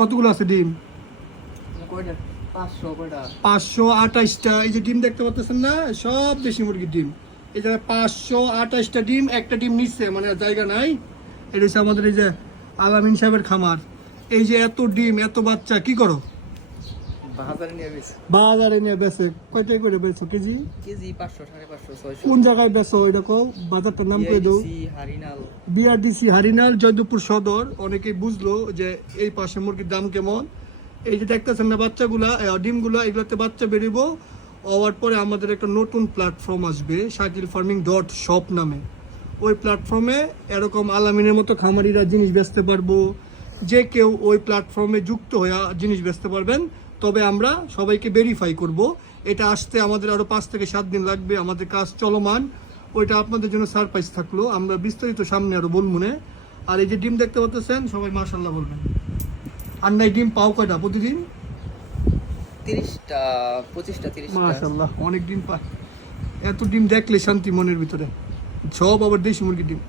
কতগুলো আছে ডিম? কয়টা? 500 কয়টা? 528টা। এই যে ডিম দেখতে পাচ্ছেন না, সব দেশি মুরগির ডিম। এই যে 528টা ডিম, একটা ডিম নিচ্ছে, মানে জায়গা নাই। এটা হচ্ছে আমাদের এই যে আলামিন সাহেবের খামার। এই যে এত ডিম, এত বাচ্চা, কি করো? বাজারে নিয়ে গেছি। বাজারে নিয়ে বেচে। কয়টাই করে বেচো কেজি? কেজি 500, 550, 600। কোন জায়গায় বেচো ওইটা কও, বাজারটার নাম করে দাও। হারিনাল। বিআরডিসি হারিনাল, জয়দেবপুর সদর। অনেকেই বুঝলো যে এই পাশে মুরগির দাম কেমন। এই যে দেখতেছেন না বাচ্চাগুলা, ডিমগুলো, এগুলোতে বাচ্চা বেরিয়েবো। হওয়ার পরে আমাদের একটা নতুন প্ল্যাটফর্ম আসবে, shakilfarming.shop নামে। ওই প্ল্যাটফর্মে এরকম আলামিনের মতো খামারিরা জিনিস বেচতে পারবো। যে কেউ ওই প্ল্যাটফর্মে যুক্ত হয়ে জিনিস বেচতে পারবেন। তবে আমরা সবাইকে ভেরিফাই করব। এটা আসতে আমাদের আরও 5 থেকে 7 দিন লাগবে। আমাদের কাজ চলমান। ওইটা আপনাদের জন্য সারপ্রাইজ থাকলো, আমরা বিস্তারিত সামনে আরও বলবো না। আর এই যে ডিম দেখতে পাচ্ছেন, সবাই মাশাআল্লাহ বলবেন। আর নাই ডিম পাও কয়টা প্রতিদিন? 30টা, 25টা, 30টা। মাশাআল্লাহ, অনেক ডিম পায়। এত ডিম দেখলে শান্তি মনের ভিতরে। সব আবার দেশি মুরগির ডিম।